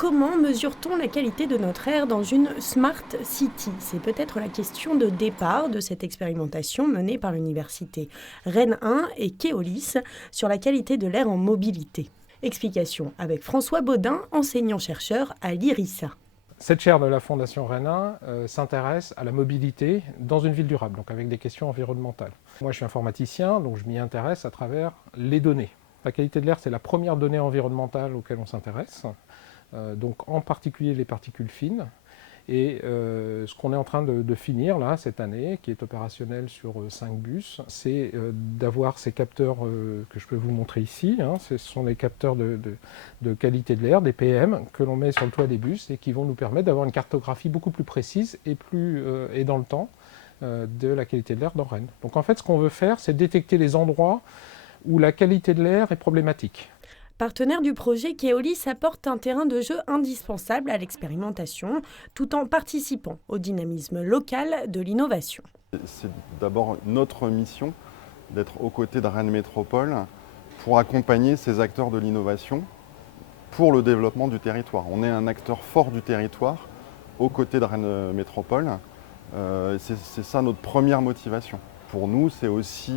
Comment mesure-t-on la qualité de notre air dans une Smart City? C'est peut-être la question de départ de cette expérimentation menée par l'université Rennes 1 et Keolis sur la qualité de l'air en mobilité. Explication avec François Baudin, enseignant-chercheur à l'IRISA. Cette chaire de la Fondation Rennes 1 s'intéresse à la mobilité dans une ville durable, donc avec des questions environnementales. Moi, je suis informaticien, donc je m'y intéresse à travers les données. La qualité de l'air, c'est la première donnée environnementale auquel on s'intéresse, donc en particulier les particules fines. Et ce qu'on est en train de finir là cette année, qui est opérationnel sur 5 bus, c'est d'avoir ces capteurs que je peux vous montrer ici. Ce sont des capteurs de qualité de l'air, des PM, que l'on met sur le toit des bus et qui vont nous permettre d'avoir une cartographie beaucoup plus précise et dans le temps de la qualité de l'air dans Rennes. Donc en fait, ce qu'on veut faire, c'est détecter les endroits où la qualité de l'air est problématique. Partenaire du projet, Keolis apporte un terrain de jeu indispensable à l'expérimentation, tout en participant au dynamisme local de l'innovation. C'est d'abord notre mission d'être aux côtés de Rennes Métropole pour accompagner ces acteurs de l'innovation pour le développement du territoire. On est un acteur fort du territoire aux côtés de Rennes Métropole. C'est ça notre première motivation. Pour nous, c'est aussi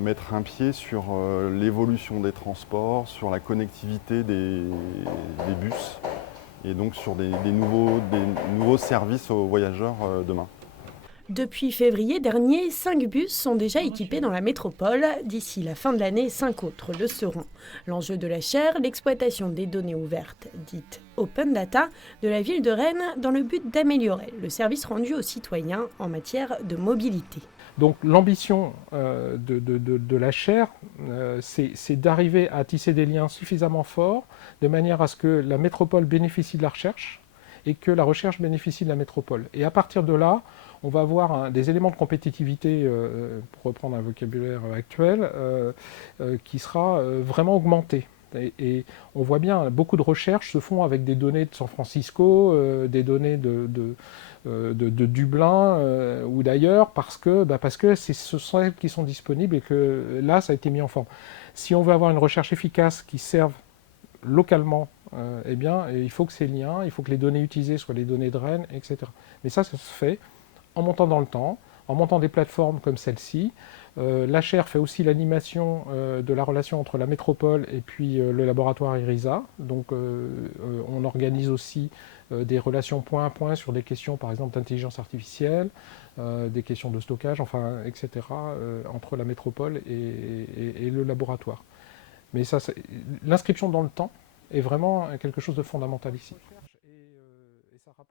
mettre un pied sur l'évolution des transports, sur la connectivité des bus et donc sur des nouveaux services aux voyageurs demain. Depuis février dernier, 5 bus sont déjà équipés dans la métropole. D'ici la fin de l'année, 5 autres le seront. L'enjeu de la chaire, l'exploitation des données ouvertes, dites Open Data, de la ville de Rennes dans le but d'améliorer le service rendu aux citoyens en matière de mobilité. Donc l'ambition de la chaire, c'est d'arriver à tisser des liens suffisamment forts de manière à ce que la métropole bénéficie de la recherche et que la recherche bénéficie de la métropole. Et à partir de là, on va avoir des éléments de compétitivité, pour reprendre un vocabulaire actuel, qui sera vraiment augmenté. Et on voit bien, beaucoup de recherches se font avec des données de San Francisco, des données de Dublin ou d'ailleurs, parce que ce sont celles qui sont disponibles et que là, ça a été mis en forme. Si on veut avoir une recherche efficace qui serve localement, eh bien, il faut que ces liens, il faut que les données utilisées soient les données de Rennes, etc. Mais ça se fait en montant dans le temps, en montant des plateformes comme celle-ci. La chaire fait aussi l'animation de la relation entre la métropole et puis le laboratoire IRISA. Donc on organise aussi des relations point à point sur des questions par exemple d'intelligence artificielle, des questions de stockage, enfin, etc. Entre la métropole et le laboratoire. Mais ça, l'inscription dans le temps est vraiment quelque chose de fondamental ici.